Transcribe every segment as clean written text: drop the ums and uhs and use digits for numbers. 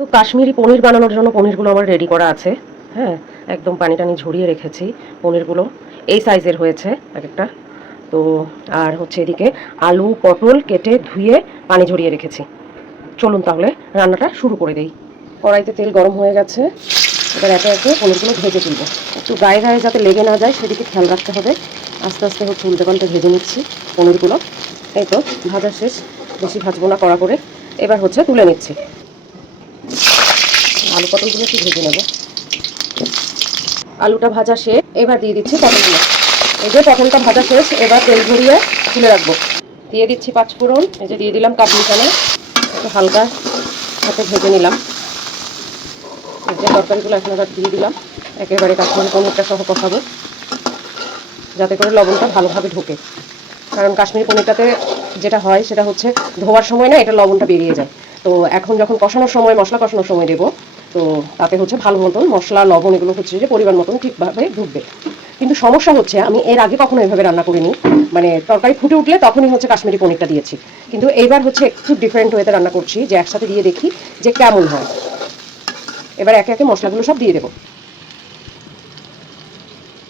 তো কাশ্মীরি পনির বানানোর জন্য পনিরগুলো আমার রেডি করা আছে। হ্যাঁ, একদম পানি টানি ঝরিয়ে রেখেছি। পনিরগুলো এই সাইজের হয়েছে এক একটা। তো আর হচ্ছে এদিকে আলু পটল কেটে ধুয়ে পানি ঝরিয়ে রেখেছি। চলুন তাহলে রান্নাটা শুরু করে দেই। কড়াইতে তেল গরম হয়ে গেছে, এবার একে একে পনিরগুলো ভেজে তুলব। একটু গায়ে গায়ে যাতে লেগে না যায় সেদিকে খেয়াল রাখতে হবে। আস্তে আস্তে হচ্ছে উল্টে পাল্টে ভেজে নিচ্ছি পনিরগুলো। এই তো ভাজা শেষ, বেশি ভাজবো না কড়া করে। এবার হচ্ছে তুলে নিচ্ছি। আলু পটলগুলো একটু ভেজে নেব। আলুটা ভাজা শেষ, এবার দিয়ে দিচ্ছি পটলগুলো। এই যে পটলটা ভাজা শেষ, এবার তেল ঝরিয়ে তুলে রাখবো। দিয়ে দিচ্ছি পাঁচফোড়ন, এই যে দিয়ে দিলাম কাবলি চানা, একটু হালকা হাতে ভেজে নিলাম। এই যে তরকারিগুলো এখন আবার দিয়ে দিলাম, একেবারে কাশ্মীরি পনিরটা সহ কষাবো যাতে করে লবণটা ভালোভাবে ঢোকে। কারণ কাশ্মীরি পনিরটাতে যেটা হয় সেটা হচ্ছে ধোয়ার সময় না এটা লবণটা বেরিয়ে যায়। তো এখন যখন কষানোর সময়, মশলা কষানোর সময় দেবো, তো তাতে হচ্ছে ভালো মতন মশলা লবণ এগুলো হচ্ছে যে পরিমাণ মতন ঠিকভাবে ঢুকবে। কিন্তু সমস্যা হচ্ছে আমি এর আগে কখনো এভাবে রান্না করিনি। মানে তরকারি ফুটে উঠলে তখনই হচ্ছে কাশ্মীরি পনিরটা দিয়েছি, কিন্তু এইবার হচ্ছে একটু ডিফারেন্ট ওয়েতে রান্না করছি, যে একসাথে দিয়ে দেখি যে কেমন হয়। এবার একে একে মশলাগুলো সব দিয়ে দেবো।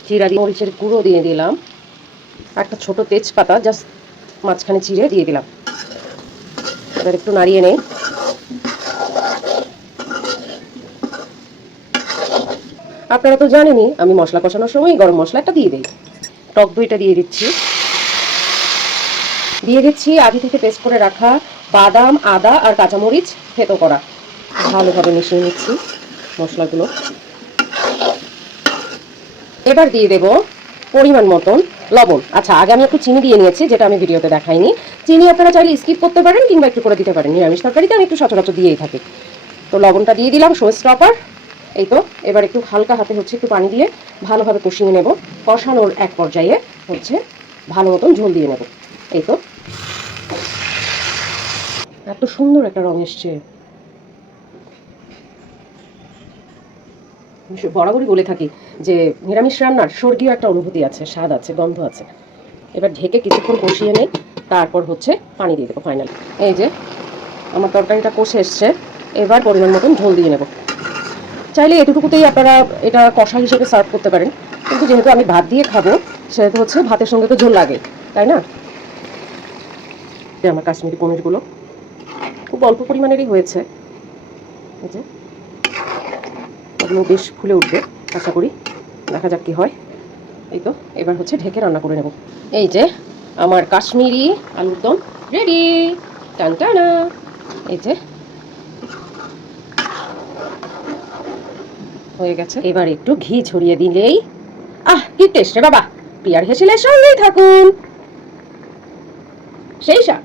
জিরা দিয়ে মরিচের গুঁড়ো দিয়ে দিলাম, একটা ছোট তেজপাতা জাস্ট মাঝখানে চিড়ে দিয়ে দিলাম। এবার একটু নাড়িয়ে নেই। আপনারা তো জানেনই আমি মশলা কষানোর সময় গরম মশলাটা দিয়ে দিই। টক দইটা দিয়ে দিচ্ছি। দিয়ে দিচ্ছি আগে থেকে পেস্ট করে রাখা বাদাম, আদা আর কাঁচামরিচ থেতো করা। ভালোভাবে মিশিয়ে নিচ্ছি মশলাগুলো। এবার দিয়ে দেব পরিমাণ মতন লবণ। আচ্ছা, আগে আমি একটু চিনি দিয়ে নিয়েছি, যেটা আমি ভিডিওতে দেখাইনি। চিনি আপনারা চাইলে স্কিপ করতে পারেন কিংবা একটু করে দিতে পারেন, নিরামিষ তরকারিতে আমি একটু সচরাচর দিয়েই থাকি। তো লবণটা দিয়ে দিলাম, শো স্টপার। এই তো এবার একটু হালকা হাতে হচ্ছে একটু পানি দিয়ে ভালোভাবে কষিয়ে নেব। কষানোর এক পর্যায়ে হচ্ছে ভালো মতন ঝোল দিয়ে নেব। এই তো এত সুন্দর একটা রং এসছে। বরাবরই বলে থাকি যে নিরামিষ রান্নার স্বর্গীয় একটা অনুভূতি আছে, স্বাদ আছে, গন্ধ আছে। এবার ঢেকে কিছুক্ষণ কষিয়ে নেই, তারপর হচ্ছে পানি দিয়ে দেবো ফাইনাল। এই যে আমার তরকারিটা কষে এসছে, এবার পরিমাণ মতন ঝোল দিয়ে নেব। চাইলে এতটুকুতেই আপনারা এটা কষা হিসেবে সার্ভ করতে পারেন, কিন্তু যেহেতু আমি ভাত দিয়ে খাবো সেহেতু হচ্ছে ভাতের সঙ্গে তো ঝোল লাগে, তাই না? আমার কাশ্মীরি পনিরগুলো খুব অল্প পরিমাণেরই হয়েছে। এই যে ওগুলো বেশ ফুলে উঠবে আশা করি, দেখা যাক কি হয়। এই তো এবার হচ্ছে ঢেকে রান্না করে নেব। এই যে আমার কাশ্মীরি আলুর দম রেডি। টানটানা। এই যে হয়ে গেছে, এবার একটু ঘি ছড়িয়ে দিলেই কি টেস্ট রে বাবা। প্রিয়ার হেসেলের সঙ্গেই থাকুন। সেই স্বাদ।